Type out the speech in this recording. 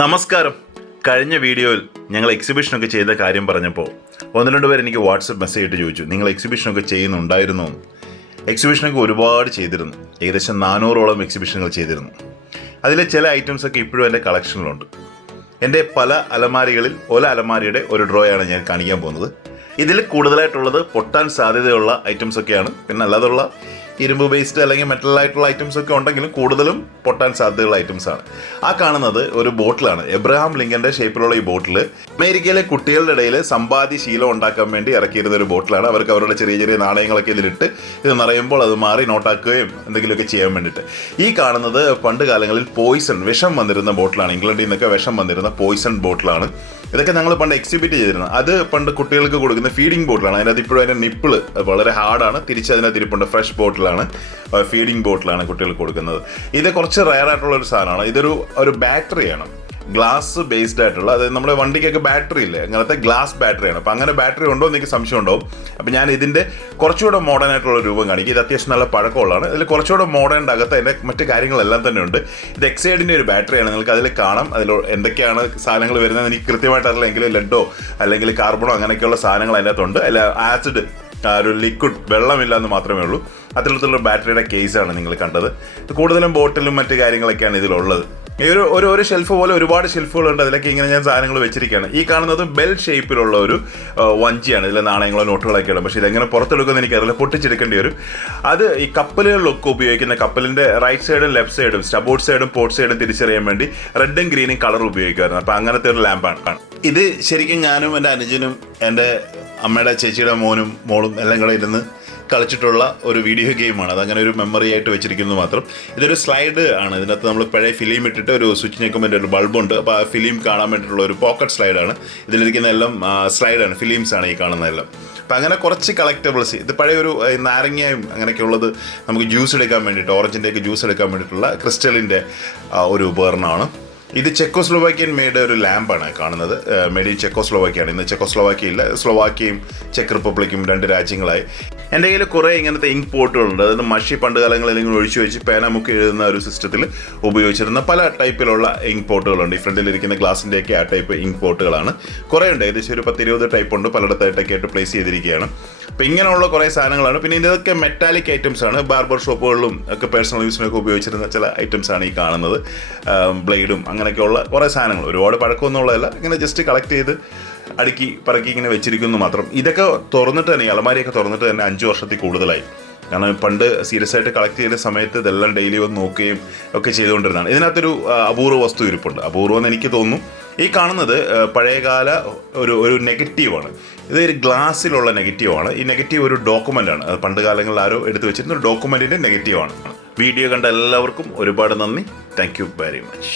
നമസ്കാരം. കഴിഞ്ഞ വീഡിയോയിൽ ഞങ്ങൾ എക്സിബിഷനൊക്കെ ചെയ്ത കാര്യം പറഞ്ഞപ്പോൾ ഒന്ന് രണ്ട് പേർ എനിക്ക് വാട്സപ്പ് മെസ്സേജ് ഇട്ട് ചോദിച്ചു, നിങ്ങൾ എക്സിബിഷനൊക്കെ ചെയ്യുന്നുണ്ടായിരുന്നോ? എക്സിബിഷനൊക്കെ ഒരുപാട് ചെയ്തിരുന്നു. ഏകദേശം 400ഓളം എക്സിബിഷനുകൾ ചെയ്തിരുന്നു. അതിലെ ചില ഐറ്റംസൊക്കെ ഇപ്പോഴും എൻ്റെ കളക്ഷനിലുണ്ട്. എൻ്റെ പല അലമാരികളിൽ അലമാരിയുടെ ഒരു ഡ്രോയാണ് ഞാൻ കാണിക്കാൻ പോകുന്നത്. ഇതിൽ കൂടുതലായിട്ടുള്ളത് പൊട്ടാൻ സാധ്യതയുള്ള ഐറ്റംസൊക്കെയാണ്. പിന്നെ അല്ലാതുള്ള ഇരുമ്പ് ബേസ്ഡ് അല്ലെങ്കിൽ മെറ്റലായിട്ടുള്ള ഐറ്റംസ് ഒക്കെ ഉണ്ടെങ്കിലും കൂടുതലും പൊട്ടാൻ സാധ്യതയുള്ള ഐറ്റംസാണ്. ആ കാണുന്നത് ഒരു ബോട്ടിലാണ്. എബ്രഹാം ലിങ്കൻ്റെ ഷേപ്പിലുള്ള ഈ ബോട്ടിൽ അമേരിക്കയിലെ കുട്ടികളുടെ ഇടയിൽ സമ്പാദ്യ ശീലം ഉണ്ടാക്കാൻ വേണ്ടി ഇറക്കിയിരുന്ന ഒരു ബോട്ടിലാണ്. അവർക്ക് അവരുടെ ചെറിയ ചെറിയ നാണയങ്ങളൊക്കെ ഇതിലിട്ട് ഇത് നിറയുമ്പോൾ അത് മാറി നോട്ടാക്കുകയും എന്തെങ്കിലുമൊക്കെ ചെയ്യാൻ വേണ്ടിയിട്ട്. ഈ കാണുന്നത് പണ്ട് കാലങ്ങളിൽ വിഷം വന്നിരുന്ന ബോട്ടിലാണ്. ഇംഗ്ലണ്ടിൽ നിന്നൊക്കെ വിഷം വന്നിരുന്ന പോയിസൺ ബോട്ടിലാണ്. ഇതൊക്കെ ഞങ്ങൾ പണ്ട് എക്സിബിറ്റ് ചെയ്തിരുന്നത്. അത് പണ്ട് കുട്ടികൾക്ക് കൊടുക്കുന്ന ഫീഡിംഗ് ബോട്ടിലാണ്. അതിനകത്ത് ഇപ്പോഴും അതിൻ്റെ നിപ്പിള് വളരെ ഹാർഡാണ്. അതിനകത്ത് ഇരിപ്പുണ്ട്. ഫ്രഷ് ബോട്ടിലാണ്, ഫീഡിംഗ് ബോട്ടിലാണ് കുട്ടികൾക്ക് കൊടുക്കുന്നത്. ഇത് കുറച്ച് റയർ ആയിട്ടുള്ള ഒരു സാധനമാണ്. ഇതൊരു ബാറ്ററിയാണ്, ഗ്ലാസ് ബേസ്ഡ് ആയിട്ടുള്ള. അതായത് നമ്മുടെ വണ്ടിക്കൊക്കെ ബാറ്ററി ഇല്ലേ, അങ്ങനത്തെ ഗ്ലാസ് ബാറ്ററിയാണ്. അപ്പോൾ അങ്ങനെ ബാറ്ററി ഉണ്ടോ എന്ന് എനിക്ക് സംശയം ഉണ്ടാവും. അപ്പോൾ ഞാൻ ഇതിൻ്റെ കുറച്ചുകൂടെ മോഡേൺ ആയിട്ടുള്ള രൂപം കാണിക്കും. ഇത് അത്യാവശ്യം നല്ല പഴക്കമുള്ളതാണ്. ഇതിൽ കുറച്ചുകൂടെ മോഡേൺ അകത്ത് അതിൻ്റെ മറ്റ് കാര്യങ്ങളെല്ലാം തന്നെ ഉണ്ട്. ഇത് എക്സൈഡിൻ്റെ ഒരു ബാറ്ററിയാണ്. നിങ്ങൾക്ക് അതിൽ കാണാം അതിൽ എന്തൊക്കെയാണ് സാധനങ്ങൾ വരുന്നത് എനിക്ക് കൃത്യമായിട്ട് അറിയില്ലെങ്കിൽ ലെഡോ അല്ലെങ്കിൽ കാർബണോ അങ്ങനെയൊക്കെയുള്ള സാധനങ്ങൾ അതിനകത്തുണ്ട്. അല്ല ആസിഡ്, ഒരു ലിക്വിഡ് വെള്ളമില്ല എന്ന് മാത്രമേ ഉള്ളൂ. അത്തരത്തിലുള്ള ബാറ്ററിയുടെ കേസാണ് നിങ്ങൾ കണ്ടത്. കൂടുതലും ബോട്ടിലും മറ്റു കാര്യങ്ങളൊക്കെയാണ് ഇതിലുള്ളത്. ഈ ഒരു ഷെൽഫ് പോലെ ഒരുപാട് ഷെൽഫുകളുണ്ട്. അതിലൊക്കെ ഇങ്ങനെ ഞാൻ സാധനങ്ങൾ വെച്ചിരിക്കുകയാണ്. ഈ കാണുന്നത് ബെൽ ഷേപ്പിലുള്ള ഒരു വഞ്ചിയാണ്. ഇതിൽ നാണയങ്ങളോ നോട്ടുകളൊക്കെയാണ്. പക്ഷേ ഇതെങ്ങനെ പുറത്തെടുക്കുമെന്ന് എനിക്കറിയില്ല, പൊട്ടിച്ചെടുക്കേണ്ടി വരും. അത് ഈ കപ്പലുകളിലൊക്കെ ഉപയോഗിക്കുന്ന, കപ്പലിൻ്റെ റൈറ്റ് സൈഡും ലെഫ്റ്റ് സൈഡും സ്റ്റബോർഡ് സൈഡും പോർട്ട് സൈഡും തിരിച്ചറിയാൻ വേണ്ടി റെഡും ഗ്രീനും കളർ ഉപയോഗിക്കുമായിരുന്നു. അപ്പോൾ അങ്ങനത്തെ ഒരു ലാമ്പാണ് ഇത്. ശരിക്കും ഞാനും എൻ്റെ അനുജനും എൻ്റെ അമ്മയുടെ ചേച്ചിയുടെ മോളും എല്ലാം കൂടെ ഇരുന്ന് കളിച്ചിട്ടുള്ള ഒരു വീഡിയോ ഗെയിമാണ്. അതങ്ങനെ ഒരു മെമ്മറി ആയിട്ട് വെച്ചിരിക്കുന്നത് മാത്രം. ഇതൊരു സ്ലൈഡ് ആണ്. ഇതിനകത്ത് നമ്മൾ പഴയ ഫിലിം ഇട്ടിട്ട് ഒരു സ്വിച്ച് ഞെക്കുമ്പോൾ ഒരു ബൾബുണ്ട്. അപ്പോൾ ആ ഫിലിം കാണാൻ വേണ്ടിയിട്ടുള്ള ഒരു പോക്കറ്റ് സ്ലൈഡാണ്. ഇതിലിരിക്കുന്ന എല്ലാം സ്ലൈഡാണ്, ഫിലിംസാണ് ഈ കാണുന്നതെല്ലാം. അപ്പോൾ അങ്ങനെ കുറച്ച് കളക്റ്റബിൾസ്. ഇത് പഴയ ഒരു നാരങ്ങയും അങ്ങനെയൊക്കെ ഉള്ളത് നമുക്ക് ജ്യൂസ് എടുക്കാൻ വേണ്ടിയിട്ട്, ഓറഞ്ചിൻ്റെയൊക്കെ ജ്യൂസ് എടുക്കാൻ വേണ്ടിയിട്ടുള്ള ക്രിസ്റ്റലിൻ്റെ ഒരു ഉപകരണമാണ്. ഇത് ചെക്കോസ്ലോവാക്യൻ മെയ്ഡ് ഒരു ലാമ്പാണ് കാണുന്നത്. മെയ്ഡ് ഇൻ ചെക്കോസ്ലോവാക്യാണ്. ഇന്ന് ചെക്കോസ്ലോവാക്യയില്ല, സ്ലോവാക്യയും ചെക്ക് റിപ്പബ്ലിക്കും 2 രാജ്യങ്ങളായി. എൻ്റെ കയ്യിൽ കുറേ ഇങ്ങനത്തെ ഇങ്ക് പോട്ടുകളുണ്ട്. അതായത് മഷി പണ്ട് കാലങ്ങളിൽ ഇങ്ങനെ ഒഴിച്ചു വെച്ച് പേന മുക്കി എഴുതുന്ന ഒരു സിസ്റ്റത്തിൽ ഉപയോഗിച്ചിരുന്ന പല ടൈപ്പിലുള്ള ഇങ്ക് പോട്ടുകളുണ്ട്. ഈ ഫ്രണ്ടിലിരിക്കുന്ന ഗ്ലാസിൻ്റെയൊക്കെ ആ ടൈപ്പ് ഇങ്ക് പോട്ടുകളാണ്. കുറേ ഉണ്ട്, ഏകദേശം ഒരു 10-20 ടൈപ്പ് ഉണ്ട്. പലയിടത്തായിട്ടൊക്കെ ആയിട്ട് പ്ലേസ് ചെയ്തിരിക്കുകയാണ്. അപ്പോൾ ഇങ്ങനെയുള്ള കുറേ സാധനങ്ങളാണ്. പിന്നെ ഇതൊക്കെ മെറ്റാലിക് ഐറ്റംസ് ആണ്. ബാർബർ ഷോപ്പുകളിലും ഒക്കെ പേഴ്സണൽ യൂസിനൊക്കെ ഉപയോഗിച്ചിരുന്ന ചില ഐറ്റംസാണ് ഈ കാണുന്നത്. ബ്ലേഡും അങ്ങനെയൊക്കെയുള്ള കുറേ സാധനങ്ങൾ. ഒരുപാട് പഴക്കമൊന്നുമുള്ളതല്ല, ഇങ്ങനെ ജസ്റ്റ് കളക്ട് ചെയ്ത് അടുക്കി പറക്കി ഇങ്ങനെ വെച്ചിരിക്കുന്നു മാത്രം. ഇതൊക്കെ തുറന്നിട്ട് തന്നെ, അലമാരിയൊക്കെ തുറന്നിട്ട് തന്നെ 5 വർഷത്തിൽ കൂടുതലായി. കാരണം പണ്ട് സീരിയസ് ആയിട്ട് കളക്ട് ചെയ്യുന്ന സമയത്ത് ഇതെല്ലാം ഡെയിലി വന്ന് നോക്കുകയും ഒക്കെ ചെയ്തുകൊണ്ടിരുന്നതാണ്. ഇതിനകത്തൊരു അപൂർവ വസ്തു ഇരിപ്പുണ്ട്. അപൂർവമെന്ന് എനിക്ക് തോന്നുന്നു. ഈ കാണുന്നത് പഴയകാല ഒരു നെഗറ്റീവാണ്. ഇതൊരു ഗ്ലാസ്സിലുള്ള നെഗറ്റീവാണ്. ഈ നെഗറ്റീവ് ഒരു ഡോക്യുമെൻ്റാണ്. അത് പണ്ട് കാലങ്ങളിൽ ആരോ എടുത്തു വെച്ചിരുന്ന ഒരു ഡോക്യുമെൻറ്റിൻ്റെ നെഗറ്റീവാണ്. വീഡിയോ കണ്ട എല്ലാവർക്കും ഒരുപാട് നന്ദി. Thank you very much.